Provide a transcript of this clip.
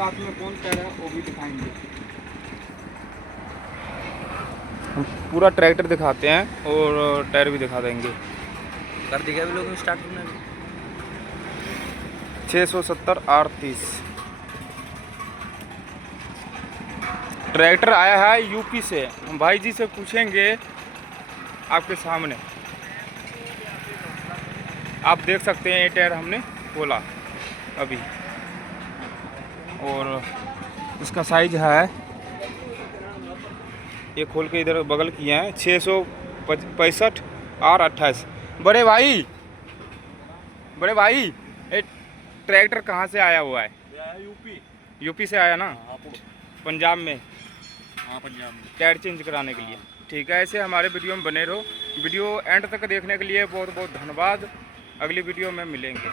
साथ में कौन टायर है वो भी दिखाएंगे। हम पूरा ट्रैक्टर दिखाते हैं और टायर भी दिखा देंगे। कर दिया भी लोग स्टार्ट करना 670 R30 ट्रैक्टर आया है यूपी से। हम भाई जी से पूछेंगे आपके सामने। आप देख सकते हैं ये टायर हमने खोला अभी, और इसका साइज है, ये खोल के इधर बगल किए हैं 665 R28। बड़े भाई ये ट्रैक्टर कहाँ से आया हुआ है? यूपी से आया ना, पंजाब में। हाँ पंजाब में टायर चेंज कराने के लिए। ठीक है, ऐसे हमारे वीडियो में बने रहो। वीडियो एंड तक देखने के लिए बहुत बहुत धन्यवाद। अगली वीडियो में मिलेंगे।